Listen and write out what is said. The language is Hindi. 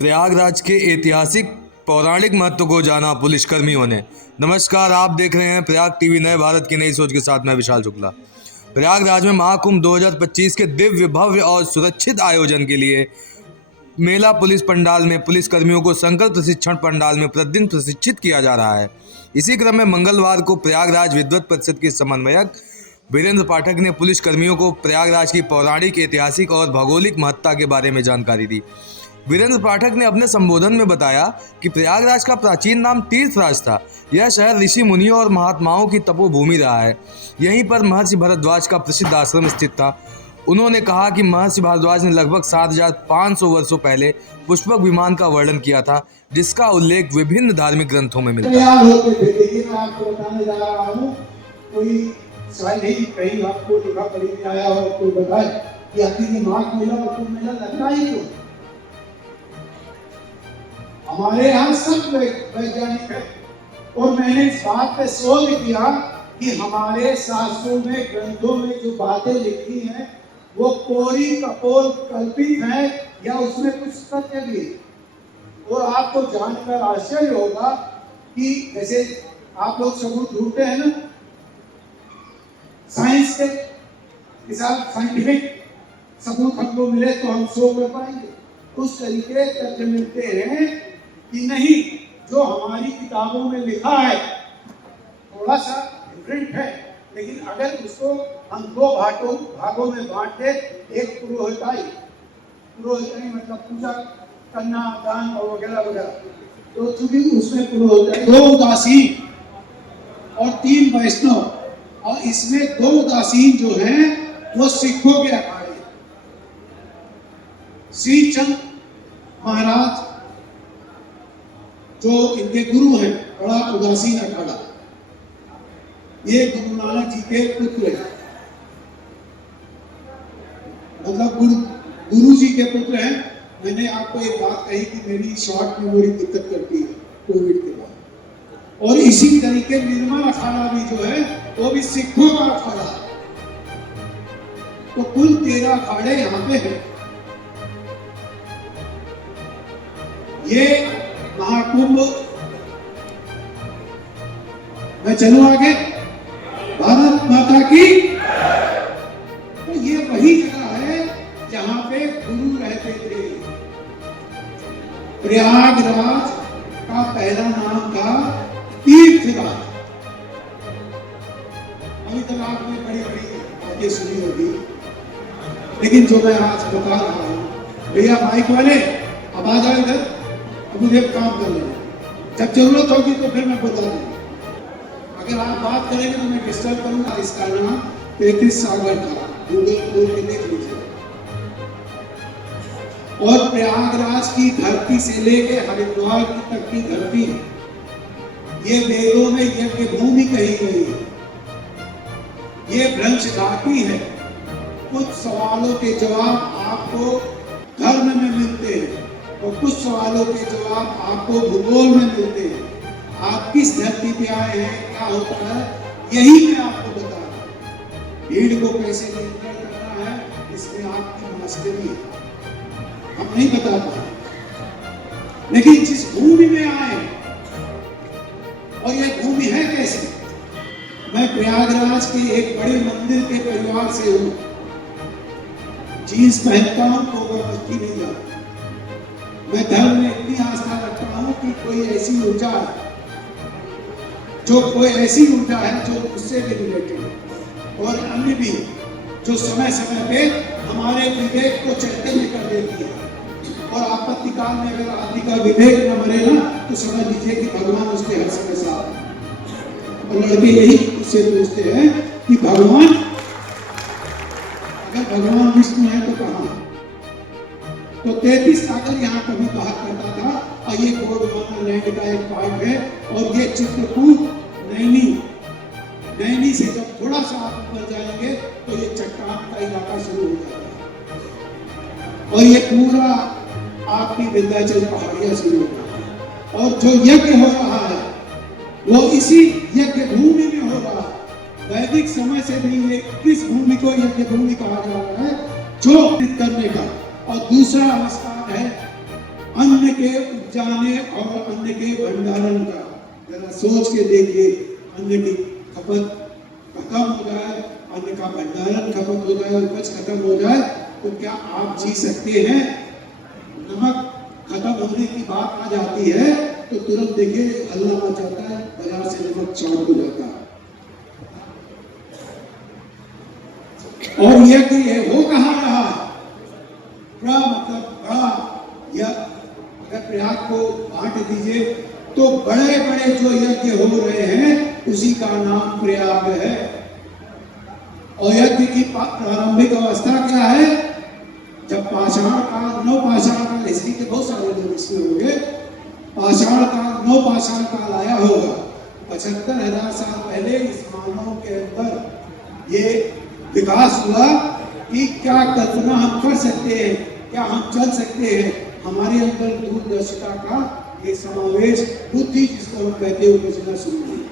प्रयागराज के ऐतिहासिक पौराणिक महत्व को जाना पुलिसकर्मियों ने। नमस्कार, आप देख रहे हैं प्रयाग टीवी। नए भारत की नई सोच के साथ मैं विशाल शुक्ला। प्रयागराज में महाकुंभ 2025 के दिव्य, भव्य और सुरक्षित आयोजन के लिए मेला पुलिस पंडाल में पुलिसकर्मियों को संकल्प प्रशिक्षण पंडाल में प्रतिदिन प्रशिक्षित किया जा रहा है। इसी क्रम में मंगलवार को प्रयागराज विद्वत परिषद के समन्वयक वीरेंद्र पाठक ने पुलिसकर्मियों को प्रयागराज की पौराणिक, ऐतिहासिक और भौगोलिक महत्ता के बारे में जानकारी दी। वीरेंद्र पाठक ने अपने संबोधन में बताया कि प्रयागराज का प्राचीन नाम तीर्थराज था। यह शहर ऋषि मुनियों और महात्माओं की तपोभूमि रहा है। यहीं पर महर्षि भारद्वाज का प्रसिद्ध आश्रम स्थित था। उन्होंने कहा कि महर्षि भारद्वाज ने लगभग 7500 वर्षों पहले पुष्पक विमान का वर्णन किया था, जिसका उल्लेख विभिन्न धार्मिक ग्रंथों में मिलता है। लेकिन मैं आपको बताने जा रहा हूँ, कोई शायद ही कहीं आपको लिखा पढ़ी में आया हो, कोई बताए कि आखिर माघ मेला और कुंभ मेला लगता ही क्यों। हमारे यहाँ सब वैज्ञानिक है और मैंने इस बात पे शोध किया कि हमारे शास्त्रों में, ग्रंथों में जो बातें लिखी हैं वो कोरी कपोल कल्पित है या उसमें कुछ तथ्य भी है। और आपको जानकर आश्चर्य होगा कि जैसे आप लोग सबूत ढूंढते हैं ना, साइंस के हिसाब, साइंटिफिक सबूत हमको मिले तो हम शो कर पाएंगे। उस तरीके तथ्य मिलते हैं कि नहीं, जो हमारी किताबों में लिखा है थोड़ा सा डिफरेंट है, लेकिन अगर उसको हम दो भागों में बांट दे, एक पुरोहिताई मतलब पूजा करना, दान और वगैरह वगैरह, तो चूंकि उसमें पुरोहिताई, 2 उदासीन और 3 वैष्णव, और इसमें 2 उदासीन जो हैं वो सिखों के अखाड़े, श्री चंद महाराज जो इनके गुरु हैं, बड़ा उदासीन अखाड़ा, ये गुरु नानक जी के पुत्र हैं, मतलब गुरु जी के पुत्र हैं। मैंने आपको एक बात कही कि मेरी शॉर्ट मेमोरी दिक्कत करती है कोविड के बाद, और इसी तरीके निर्मल अखाड़ा भी जो है वो भी सिखों का अखाड़ा है। तो कुल 13 अखाड़े यहाँ पे हैं। ये महाकुंभ, मैं चलूं आगे, भारत माता की। तो ये वही जगह है जहां पे गुरु रहते थे। प्रयागराज का पहला नाम था तीर्थराज। अभी तक आपने बड़ी बड़ी बातें सुनी होगी, लेकिन जो मैं आज बता रहा हूं, भैया माइक वाले अब आ जाओ इधर, मुझे काम कर लेना, जब जरूरत होगी तो फिर मैं बता दूंगा। अगर आप बात करेंगे तो मैं डिस्टर्ब करूंगा। इसका नाम 33 सागर था, गूगल खोल के देख लीजिए। और प्रयागराज की धरती से लेके हरिद्वार तक की धरती, ये वेदों में यज्ञ भूमि कही गई है। ये भ्रंश घाटी है। कुछ सवालों के जवाब आपको धर्म में मिलते हैं और कुछ सवालों के जवाब आपको भूगोल में मिलते हैं। आप किस धरती पे आए हैं, क्या होता है, यही मैं आपको बता रहा हूँ। भीड़ को कैसे नियंत्रण करना है, इसमें आपकी मास्टरी है, हम नहीं बता पाए। लेकिन जिस भूमि में आए, और यह भूमि है कैसे, मैं प्रयागराज के एक बड़े मंदिर के परिवार से हूँ। जीन्स पहनता हूँ तो वो मस्ती नहीं जाती। मैं धर्म में इतनी आस्था रखता हूँ कि कोई ऐसी ऊर्जा है जो मुझसे भी रिलेटेड है, और अन्य भी, जो समय समय पे हमारे विवेक को चैतन्य कर देती है। और आपत्ति काल में अगर आदमी का विवेक न मरे ना, तो समझ लीजिए कि भगवान उसके हर समय साथ है। और लड़के यही उससे पूछते हैं कि भगवान, अगर भगवान विष्णु है तो कहाँ? तो 33 सागर यहाँ कभी कहा करता था, और ये गोंडवाना लैंड का एक पार्ट है। और ये चित्रकूट, नैनी से जब थोड़ा सा आप ऊपर जाएंगे तो ये चट्टान का इलाका शुरू हो जाता है, और ये पूरा आपकी विंध्याचल पहाड़ियां शुरू हो जाती है। और जो यज्ञ हो रहा है वो इसी यज्ञ भूमि में हो रहा है। वैदिक समय से भी ये किस भूमि को यज्ञ भूमि कहा जा रहा है, जो करने का। और दूसरा स्थान है अन्न के उपजाने और अन्न के भंडारण का जरा सोच के देखिए। अन्न की खपत खत्म हो जाए, अन्न का भंडारण खपत हो जाए, उपज खत्म हो जाए, तो क्या आप जी सकते हैं? नमक खत्म होने की बात आ जाती है तो तुरंत देखिए हल्ला मच जाता है, बाजार से नमक शॉर्ट हो जाता है। और यह कि ये हो कहाँ रहा है? बड़ा मतलब बड़ा, यह अगर प्रयाग को बांट दीजिए तो बड़े बड़े जो यज्ञ हो रहे हैं उसी का नाम प्रयाग है। और यज्ञ की प्रारंभिक अवस्था क्या है? जब पाषाण काल, नवपाषाण काल, हिस्ट्री के बहुत सारे लोग इसमें होंगे, पाषाण काल, नवपाषाण काल आया होगा 75,000 साल पहले इस मानव के अंदर ये विकास हुआ कि क्या कल्पना हम कर सकते हैं, क्या हम चल सकते हैं? हमारे अंदर दूरदर्शिता का ये समावेश, बुद्धि जिसको हम कहते हैं, उपजना शुरू हुई।